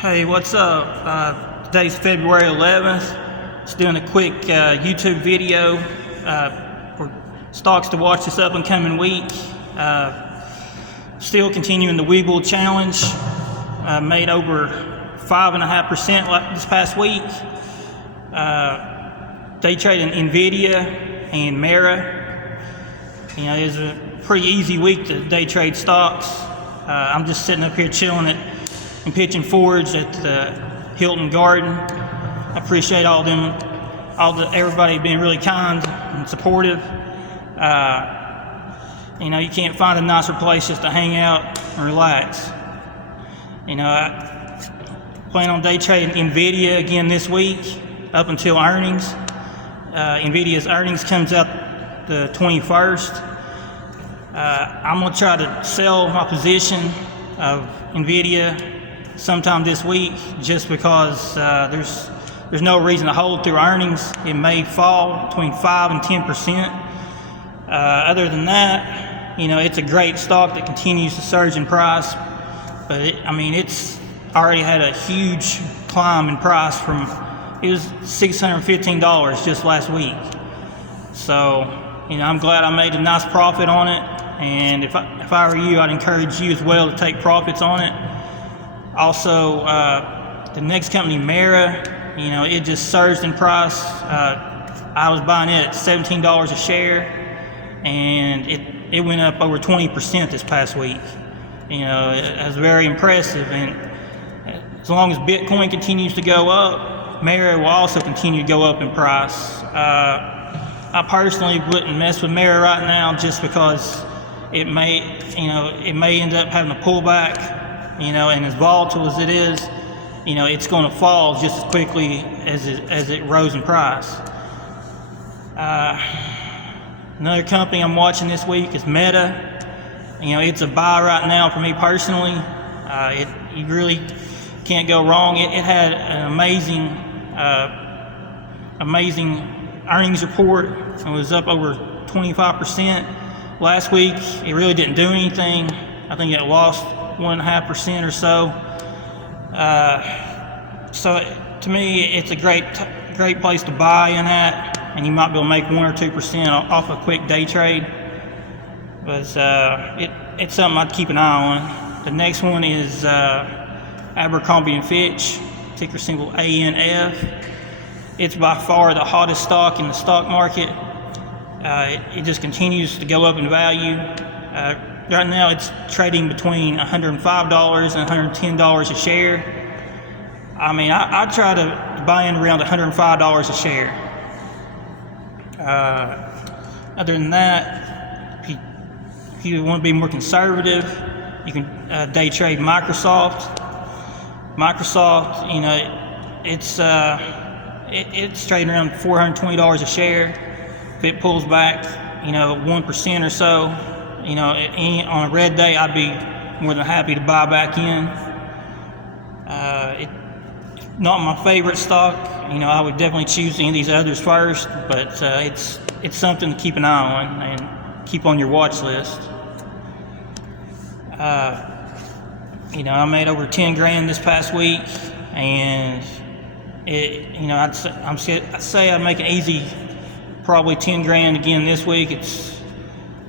Hey, what's up? Today's February 11th. Just doing a quick YouTube video for stocks to watch this up and coming week. Still continuing the Webullchallenge. Made over 5.5% this past week. Day trading Nvidia and Mara. You know, it's a pretty easy week to day trade stocks. I'm just sitting up here chilling and pitching forwards at the Hilton Garden. I appreciate everybody being really kind and supportive. You know, you can't find a nicer place just to hang out and relax. You know, I plan on day trading Nvidia again this week up until earnings. Nvidia's earnings comes out the 21st. I'm gonna try to sell my position of Nvidia sometime this week, just because there's no reason to hold through earnings. It may fall between 5 and 10%. Other than that, you know, it's a great stock that continues to surge in price. But it's already had a huge climb in price it was $615 just last week. So, you know, I'm glad I made a nice profit on it. And if I were you, I'd encourage you as well to take profits on it. Also, the next company, Mara, you know, it just surged in price. I was buying it at $17 a share, and it went up over 20% this past week. You know, it was very impressive. And as long as Bitcoin continues to go up, Mara will also continue to go up in price. I personally wouldn't mess with Mara right now, just because it may end up having a pullback. You know, and as volatile as it is, you know, it's going to fall just as quickly as it rose in price. Another company I'm watching this week is Meta. You know, it's a buy right now for me personally. You really can't go wrong. It had an amazing earnings report. It was up over 25%. Last week, it really didn't do anything. I think it lost 1.5% or so. So to me, it's a great place to buy in at, and you might be able to make 1 or 2% off a quick day trade. But it's something I'd keep an eye on. The next one is Abercrombie & Fitch, ticker symbol ANF. It's by far the hottest stock in the stock market. It just continues to go up in value. Right now it's trading between $105 and $110 a share. I try to buy in around $105 a share. Other than that, if you want to be more conservative, you can day trade Microsoft. Microsoft, you know, it's trading around $420 a share. If it pulls back, you know, 1% or so, you know, on a red day, I'd be more than happy to buy back in. It's not my favorite stock. You know, I would definitely choose any of these others first, but it's something to keep an eye on and keep on your watch list. You know, I made over 10 grand this past week, and I'd say I'd make an easy probably 10 grand again this week. It's,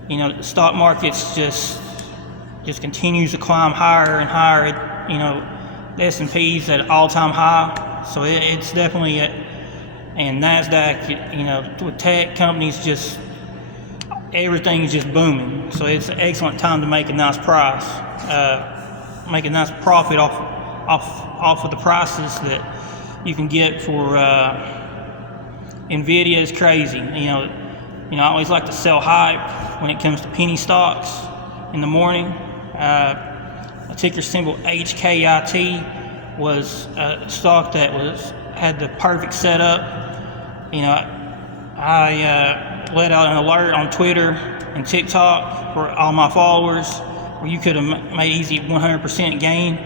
you know, the stock market's just continues to climb higher and higher. You know, the S&P's at all-time high, so it's definitely and NASDAQ, you know, with tech companies, just everything's just booming. So it's an excellent time to make a nice price, make a nice profit off of the prices that you can get for Nvidia. Is crazy. You know, I always like to sell hype when it comes to penny stocks in the morning. A ticker symbol HKIT was a stock that had the perfect setup. You know, I let out an alert on Twitter and TikTok for all my followers, where you could have made easy 100% gain.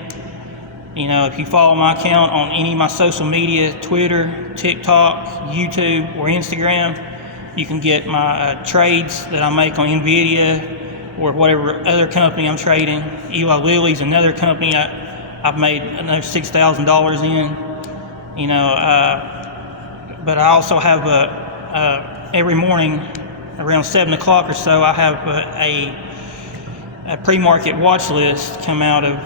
You know, if you follow my account on any of my social media, Twitter, TikTok, YouTube, or Instagram, you can get my trades that I make on Nvidia or whatever other company I'm trading. Eli Lilly's another company I've made another $6,000 in. You know, but I also have every morning around 7 o'clock or so, I have a pre-market watch list come out of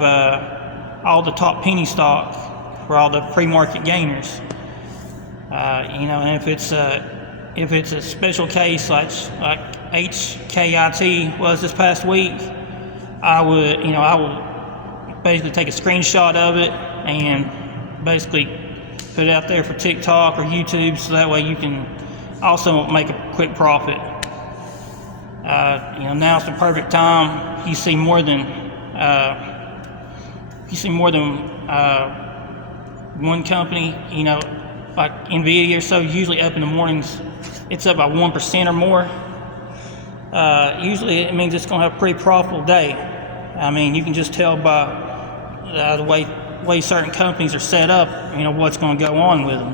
all the top penny stock for all the pre-market gainers. You know, and if it's a special case like HKIT was this past week, I will basically take a screenshot of it and basically put it out there for TikTok or YouTube, so that way you can also make a quick profit. You know, now's the perfect time. You see more than one company, you know, like Nvidia or so, usually up in the mornings, it's up by 1% or more. Usually it means it's going to have a pretty profitable day. I mean, you can just tell by the way certain companies are set up, you know, what's going to go on with them.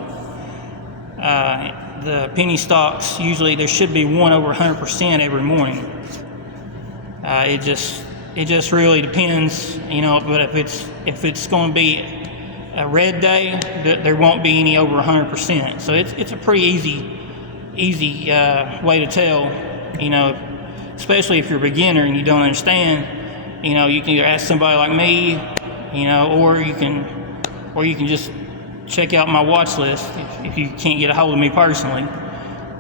The penny stocks, usually there should be one over 100% every morning. It just really depends, you know. But if it's going to be a red day, there won't be any over 100%. So it's a pretty easy way to tell, you know, especially if you're a beginner and you don't understand. You know, you can either ask somebody like me, you know, or you can just check out my watch list if you can't get a hold of me personally.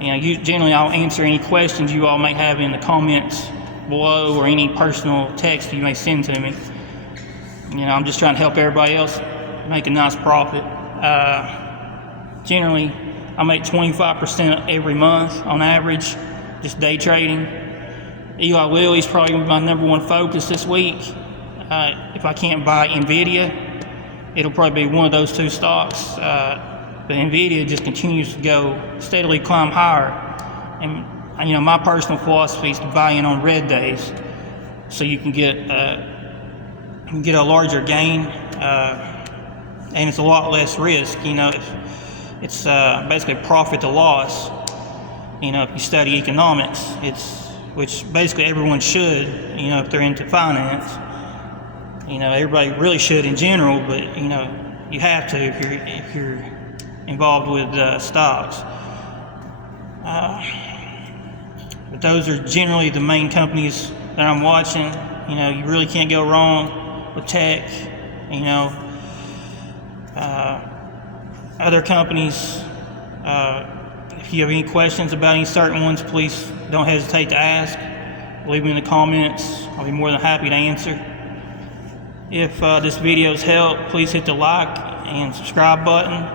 You know, generally I'll answer any questions you all may have in the comments below, or any personal text you may send to me. You know, I'm just trying to help everybody else make a nice profit. Generally, I make 25% every month on average, just day trading. Eli Lilly's probably my number one focus this week. If I can't buy Nvidia, it'll probably be one of those two stocks. But Nvidia just continues to go steadily climb higher. And you know, my personal philosophy is to buy in on red days, so you can get a larger gain, and it's a lot less risk. You know, it's basically profit to loss. You know, if you study economics, which basically everyone should. You know, if they're into finance. You know, everybody really should in general, but you know, you have to if you're involved with stocks. But those are generally the main companies that I'm watching. You know, you really can't go wrong with tech. You know, other companies. If you have any questions about any certain ones, please don't hesitate to ask. Leave me in the comments. I'll be more than happy to answer. If this video's helped, please hit the like and subscribe button.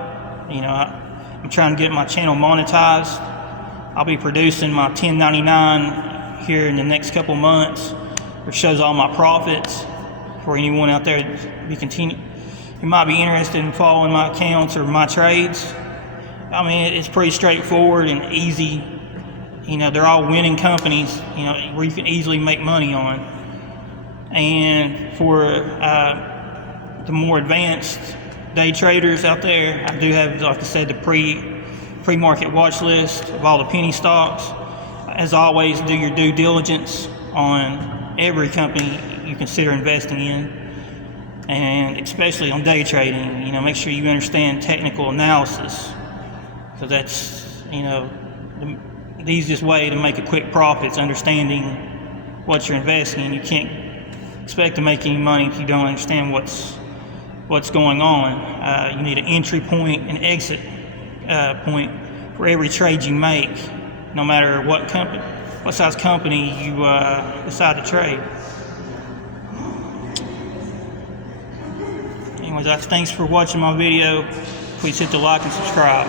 You know, I'm trying to get my channel monetized. I'll be producing my 1099 here in the next couple months, which shows all my profits. For anyone out there who might be interested in following my accounts or my trades, I mean, it's pretty straightforward and easy. You know, they're all winning companies, you know, where you can easily make money on. And for the more advanced day traders out there, I do have, like I said, the pre-market watch list of all the penny stocks. As always, do your due diligence on every company you consider investing in, and especially on day trading. You know, make sure you understand technical analysis, because that's, you know, the easiest way to make a quick profit is understanding what you're investing in. You can't expect to make any money if you don't understand what's going on. You need an entry point and exit point for every trade you make, no matter what size company you decide to trade. Anyways, thanks for watching my video. Please hit the like and subscribe.